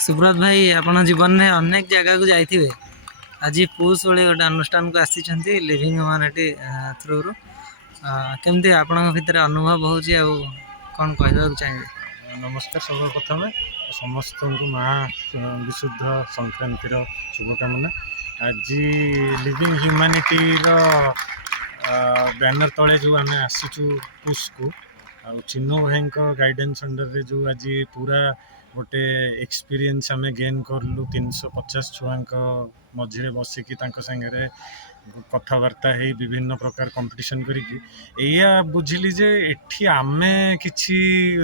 सुब्रत भाई आपण जीवन में अनेक जगह को जाइथिबे आज पुष बेले गोटे अनुष्ठान को आसी लिविंग ह्यूमानिटी थ्रू रु केमती आपण भितर अनुभव होची आ कौन कहबा चाहिए? नमस्कार सर्वप्रथम समस्त को महा विशुद्ध संक्रांतिर शुभकामना। आज लिविंग ह्यूमानिटी बैनर तले जो आम आसीचु पुष को चिन्नू भाई गाइडेंस अंडर जो आज पूरा गोटे एक्सपीरियंस आम गेन करलु 350 छुआ मझे बसिकी सागे कथबार्ता है विभिन्न प्रकार कंपटीशन करिया बुझिली जे एठी आमे किछि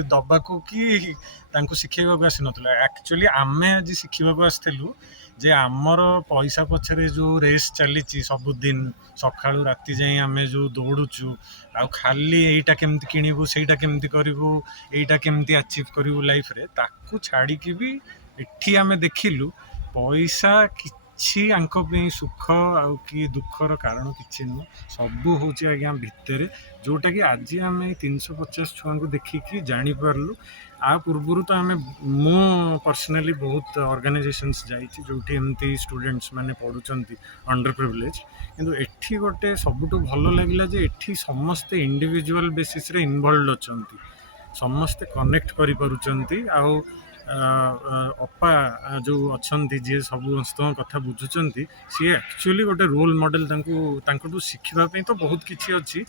दबाको कि तांको शिखेबाको आसी नथला। एक्चुअली आमे आज शिखिबाको आस्थलु जे आमर पैसा पछरे जो रेस चली सबुदिन सकाळु राति जाए आमे जो दौड़ुचु आ खाली एटा केमती किनिबु सेटा केमती करिबु एटा केमती अचीव करिबु लाइफ रे ताकू छाड़ी कि भी एठी आमे देखिलु पैसा किछि आंको पे सुख आउ कि दुखर कारण किछि नु सबु होची आज्ञा भितर जोटा कि आज आम 350 छुआ को देखिकी जानी पारलु। आ पूर्व तो आम मु पर्सनली बहुत ऑर्गेनाइजेशंस जाइछि जोठी एमती स्टूडेंट्स माने पढुचंती अंडर प्रिविलेज किंतु एठी गोटे सबुठु भलो लागिला जे एठी समस्त इंडिविजुअल बेसिस रे इन्वॉल्वड अछंती समस्त कनेक्ट करि पारुचंती आउ अपा जो अच्छी जी समस्त कथा बुझुंट सी एक्चुअली गोटे रोल मॉडल तांको शिखापी तो बहुत किसी अच्छी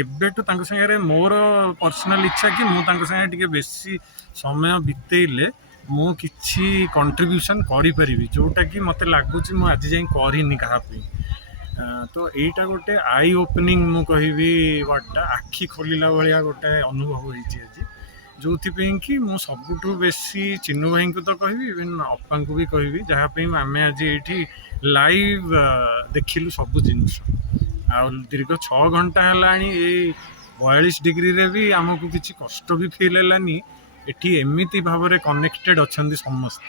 एबेठू सागे मोर पर्सनल इच्छा कि मुझे बेसी समय बितेले मु किछि कंट्रीब्यूशन करि जोटा कि मते लगुच मु आज जाए करनी कहापी तो यहीटा गोटे आई ओपनिंग मु कहबी वर्डटा आखि खोलिला भाया गोटे अनुभव होइछि आज जो कि मु सबुठु बेसी चिन्नू भाई को तो कहबी इवन अपा को भी कहबी जहाँपे आम आज ये लाइव देखिलु सब जिनस आ दीर्घ 6 घंटा है 42 डिग्री रे भी आमको किसी कष्ट भी फील है एठी एमिति भाव में कनेक्टेड अच्छा समस्त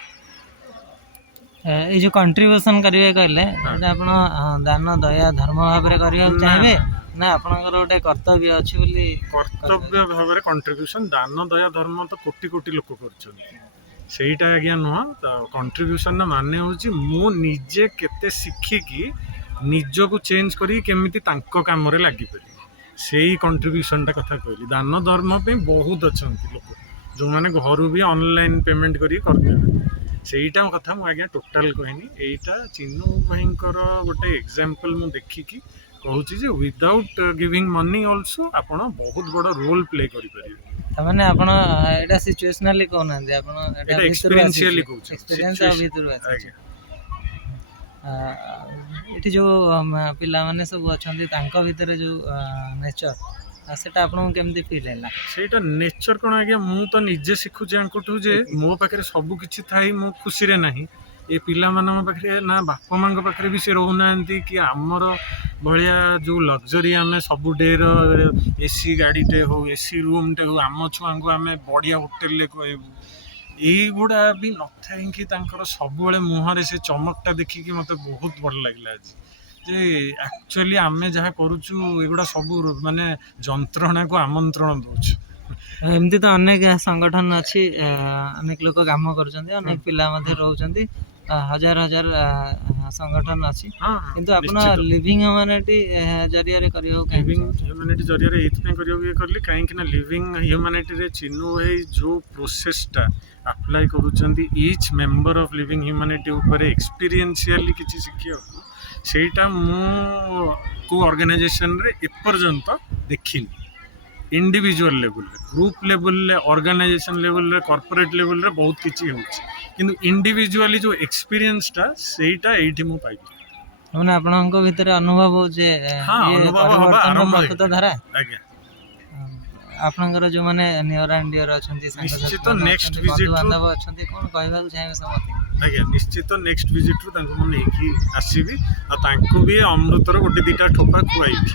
ये जो कंट्रीब्यूशन करेंगे कहले आप दान दया धर्म भाव में करने चाहिए ना आपनकर गोटे कर्तव्य अच्छी बोली कर्तव्य भाव में कंट्रीब्यूशन दान दया धर्म तो कोटी कोटी लोक करटा आज्ञा नुह तो कंट्रीब्यूशन माने होची मु निजे केते शिखिकी निज को चेंज करी केमिति तांको काम रे लागि परि सेही कंट्रीब्यूशन टा कथा कहली दान धर्म पे बहुत अच्छंती लोक जो माने घर भी ऑनलाइन पेमेंट करी करते सेहीटा कथा मु आज्ञा टोटल कहनी एटा चिन्नू भाईंकर गोटे एग्जांपल मु देखिकी कहूची जे विदाउट गिविंग मनी आल्सो आपण बहुत बड़ रोल प्ले करि परिबे माने आपण एटा सिचुएशनली कोना दे आपण एटा एक्सपीरियंशियली कहूची एक्सपीरियंस आ भीतर आछि एठी जो पिला माने सब अछंती तांको भीतर जो नेचर सेटा आपन केमती फील हैला सेटा नेचर कोन आज्ञा मु तो निजे सिखु जे अंकोठु जे मो पाखरे सब किछि थाई मो खुशी रे नाही ए पिला मानन पाखरे ना बापा मांग पाखरे भी से रहउनांती कि हमर भलिया जो लग्जरी आमे सब डे रो एसी गाड़ीटे हो एसी रूमटे हो आम छुआंको आमे बढ़िया होटल ले कहबू यही गुड़ा भी न थाई कि तांकर सब बेले मुहरे से चमकटा देखिकी मते बहुत भल लागला आज जे एक्चुअली आमे जहाँ करूचु एगुड़ा सब माने जंत्रणा को आमंत्रण दउछु एमती तो अनेक संगठन अच्छी अनेक लोक काम करछन्ते अनेक पिला मध्ये रहउछन्ते हजार हजार संगठन अच्छी किंतु आपण लिविंग ह्यूमैनिटी जरिया रे करियो लिविंग ह्यूमैनिटी जरिया रे एथि करियो ये करली काहे कि ना लिविंग ह्यूमैनिटी रे चिन्नू भाई जो प्रोसेसटा अप्लाई करूछन्ती each member of living humanity ऊपर एक्सपीरियंशियली किछि सिखियो सेटा मु को ऑर्गेनाइजेशन रे एपर्यंत देखिनी individual level group level organization level corporate level रे बहुत किछि होछि किंतु इंडिविजुअली जो एक्सपीरियंसटा सेटा एठी मु पाइबी माने आपनक भीतर अनुभव हो जे हां अनुभव होबा आरंभ तो धारा आज्ञा ଆପଣଙ୍କର ଯୋଉମାନେ ନିୟର ଆଣ୍ଡ ଡିୟର ଅଛନ୍ତି, ନିଶ୍ଚିତ next visit ରୁ- ବନ୍ଧୁବାନ୍ଧବ ଅଛନ୍ତି, କ'ଣ କହିବାକୁ ଚାହିଁବେ ସମସ୍ତେ? ଆଜ୍ଞା ନିଶ୍ଚିତ ନେକ୍ସଟ ଭିଜିଟ୍ରୁ ତାଙ୍କୁ ମୁଁ ନେଇକି ଆସିବି ଆଉ ତାଙ୍କୁ ବି ଅମୃତର ଗୋଟେ ଦୁଇଟା ଠୋପା ଖୁଆଇବି।